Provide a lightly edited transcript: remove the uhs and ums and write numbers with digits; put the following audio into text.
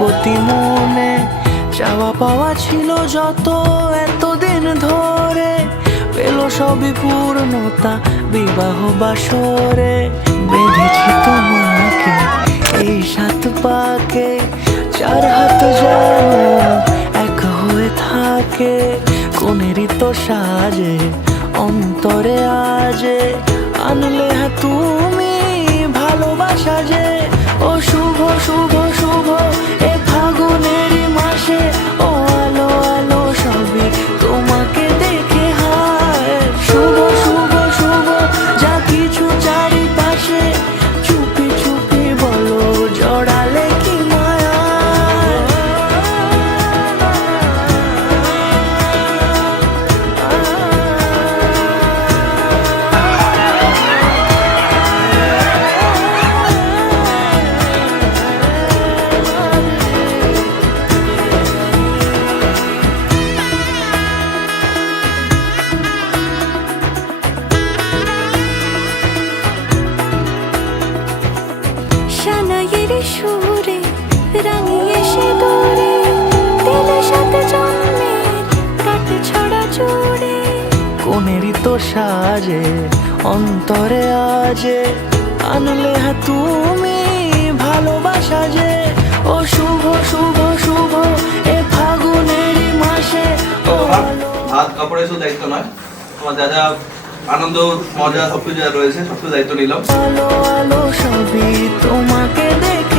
প্রতি মনে চাওয়া পাওয়া ছিল যত এতদিন ধরে, পেল সবই পূর্ণতা বিবাহ বাসরে। বেঁধেছি তোমাকে এই 7 পাকে, 4 হাত যেন এক হয়ে থাকে। কোনেরই তো সাজে অন্তরে আজে, আনলে তুমি ভালোবাসা যে। ও শুভ শুভ শুভ এ ফাগুনেরই মাসে, ও আলো আলো সবই তোমাকে দেখে হায়। শুভ শুভ শুভ যা কিছু চারিপাশে, চুপি চুপি বলো জড়ালে কি মায়া। সানাইয়ের সুরে রাঙিয়ে সে দোরে, দিলের সাথে জন্মের কাট ছড়া জোড়ে। কোনেরই তো সাজে অন্তরে আজে, আনলে তুমি ভালোবাসা যে। ও শুভ শুভ শুভ এ ফাগুনেরই মাসে, ও আলো। হাত কাপড়ে শুধু দায়িত্ব নয়, তোমার যা যা আনন্দ মজা সবকিছু যা রয়েছে সবকিছু দায়িত্ব নিলাম। আলো আলো সবই তোমাকে দেখে